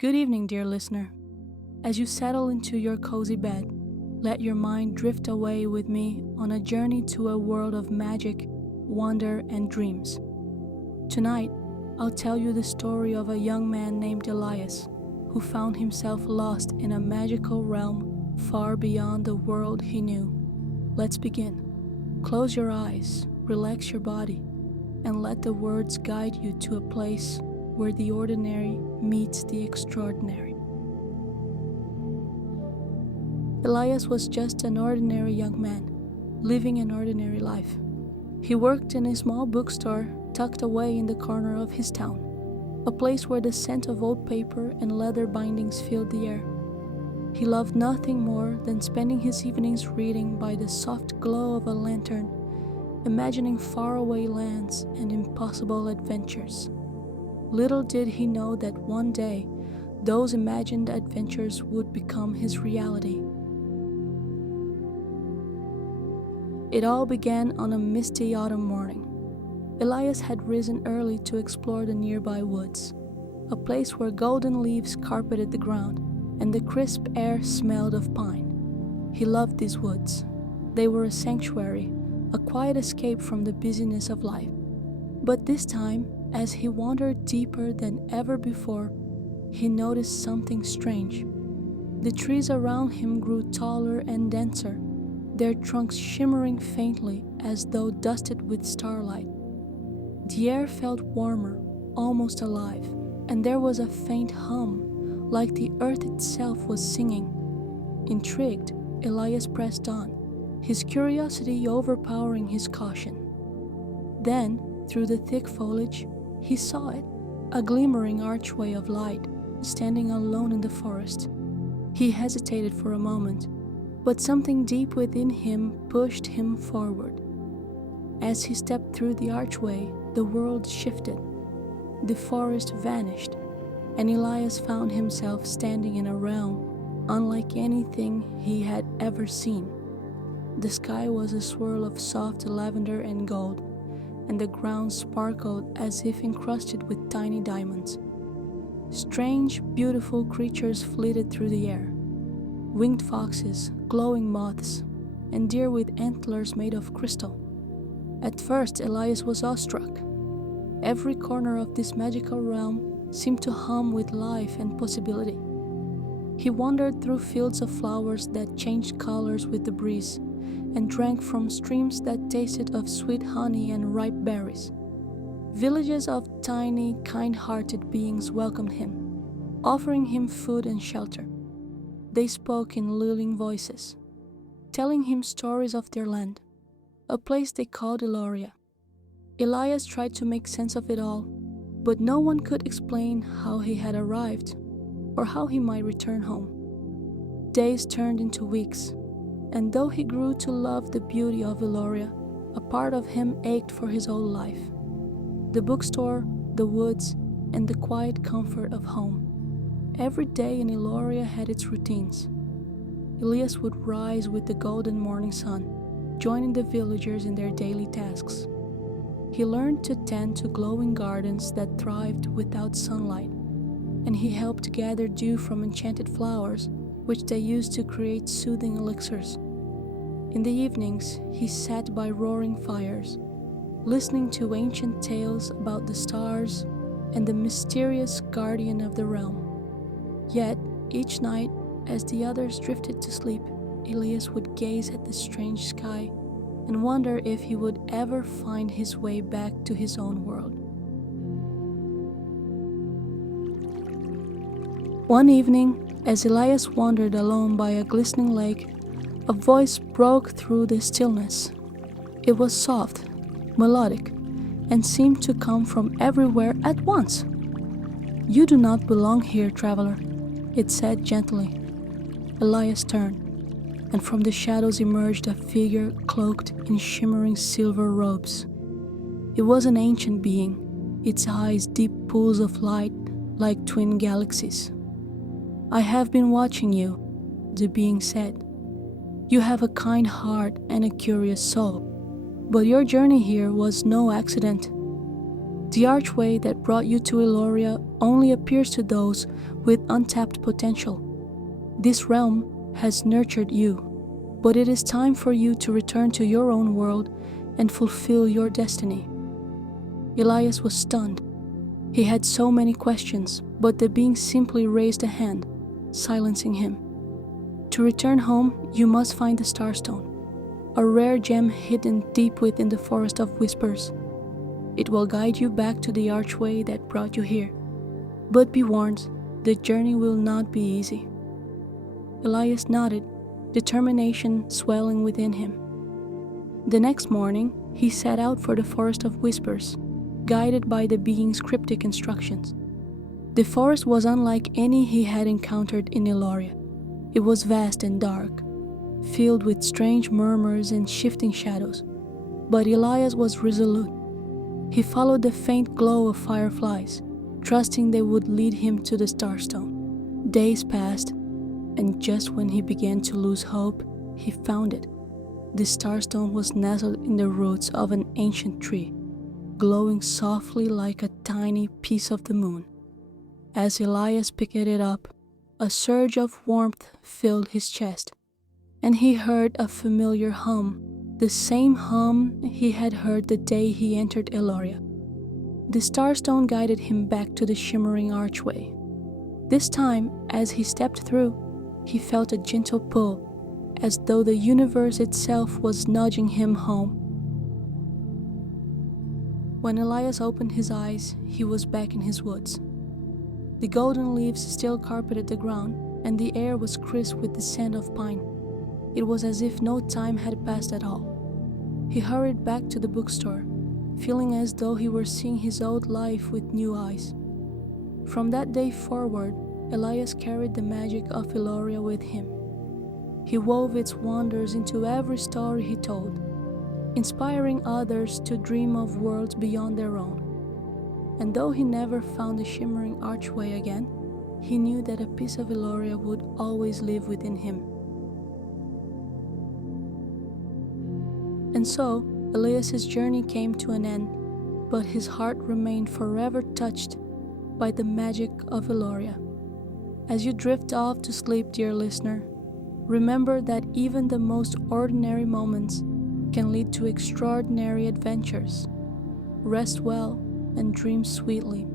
Good evening, dear listener. As you settle into your cozy bed, let your mind drift away with me on a journey to a world of magic, wonder, and dreams. Tonight, I'll tell you the story of a young man named Elias, who found himself lost in a magical realm far beyond the world he knew. Let's begin. Close your eyes, relax your body, and let the words guide you to a place where the ordinary meets the extraordinary. Elias was just an ordinary young man, living an ordinary life. He worked in a small bookstore tucked away in the corner of his town, a place where the scent of old paper and leather bindings filled the air. He loved nothing more than spending his evenings reading by the soft glow of a lantern, imagining faraway lands and impossible adventures. Little did he know that one day, those imagined adventures would become his reality. It all began on a misty autumn morning. Elias had risen early to explore the nearby woods, a place where golden leaves carpeted the ground and the crisp air smelled of pine. He loved these woods. They were a sanctuary, a quiet escape from the busyness of life. But this time, as he wandered deeper than ever before, he noticed something strange. The trees around him grew taller and denser, their trunks shimmering faintly as though dusted with starlight. The air felt warmer, almost alive, and there was a faint hum, like the earth itself was singing. Intrigued, Elias pressed on, his curiosity overpowering his caution. Then, through the thick foliage, he saw it, a glimmering archway of light, standing alone in the forest. He hesitated for a moment, but something deep within him pushed him forward. As he stepped through the archway, the world shifted. The forest vanished, and Elias found himself standing in a realm unlike anything he had ever seen. The sky was a swirl of soft lavender and gold, and the ground sparkled as if encrusted with tiny diamonds. Strange, beautiful creatures flitted through the air. Winged foxes, glowing moths, and deer with antlers made of crystal. At first, Elias was awestruck. Every corner of this magical realm seemed to hum with life and possibility. He wandered through fields of flowers that changed colors with the breeze, and drank from streams that tasted of sweet honey and ripe berries. Villages of tiny, kind-hearted beings welcomed him, offering him food and shelter. They spoke in lulling voices, telling him stories of their land, a place they called Eloria. Elias tried to make sense of it all, but no one could explain how he had arrived or how he might return home. Days turned into weeks, and though he grew to love the beauty of Eloria, a part of him ached for his old life. The bookstore, the woods, and the quiet comfort of home. Every day in Eloria had its routines. Elias would rise with the golden morning sun, joining the villagers in their daily tasks. He learned to tend to glowing gardens that thrived without sunlight, and he helped gather dew from enchanted flowers, which they used to create soothing elixirs. In the evenings, he sat by roaring fires, listening to ancient tales about the stars and the mysterious guardian of the realm. Yet, each night, as the others drifted to sleep, Elias would gaze at the strange sky and wonder if he would ever find his way back to his own world. One evening, as Elias wandered alone by a glistening lake, a voice broke through the stillness. It was soft, melodic, and seemed to come from everywhere at once. "You do not belong here, traveler," it said gently. Elias turned, and from the shadows emerged a figure cloaked in shimmering silver robes. It was an ancient being, its eyes deep pools of light like twin galaxies. "I have been watching you," the being said. "You have a kind heart and a curious soul, but your journey here was no accident. The archway that brought you to Eloria only appears to those with untapped potential. This realm has nurtured you, but it is time for you to return to your own world and fulfill your destiny. Elias was stunned. He had so many questions, but the being simply raised a hand, silencing him. To return home, you must find the Starstone, a rare gem hidden deep within the Forest of Whispers. It will guide you back to the archway that brought you here. But be warned, the journey will not be easy. Elias nodded, determination swelling within him. The next morning, he set out for the Forest of Whispers, guided by the being's cryptic instructions. The forest was unlike any he had encountered in Eloria. It was vast and dark, filled with strange murmurs and shifting shadows. But Elias was resolute. He followed the faint glow of fireflies, trusting they would lead him to the Starstone. Days passed, and just when he began to lose hope, he found it. The Starstone was nestled in the roots of an ancient tree, glowing softly like a tiny piece of the moon. As Elias picked it up, a surge of warmth filled his chest, and he heard a familiar hum, the same hum he had heard the day he entered Eloria. The Starstone guided him back to the shimmering archway. This time, as he stepped through, he felt a gentle pull, as though the universe itself was nudging him home. When Elias opened his eyes, he was back in his woods. The golden leaves still carpeted the ground, and the air was crisp with the scent of pine. It was as if no time had passed at all. He hurried back to the bookstore, feeling as though he were seeing his old life with new eyes. From that day forward, Elias carried the magic of Eloria with him. He wove its wonders into every story he told, inspiring others to dream of worlds beyond their own. And though he never found the shimmering archway again, he knew that a piece of Eloria would always live within him. And so, Elias's journey came to an end, but his heart remained forever touched by the magic of Eloria. As you drift off to sleep, dear listener, remember that even the most ordinary moments can lead to extraordinary adventures. Rest well and dream sweetly.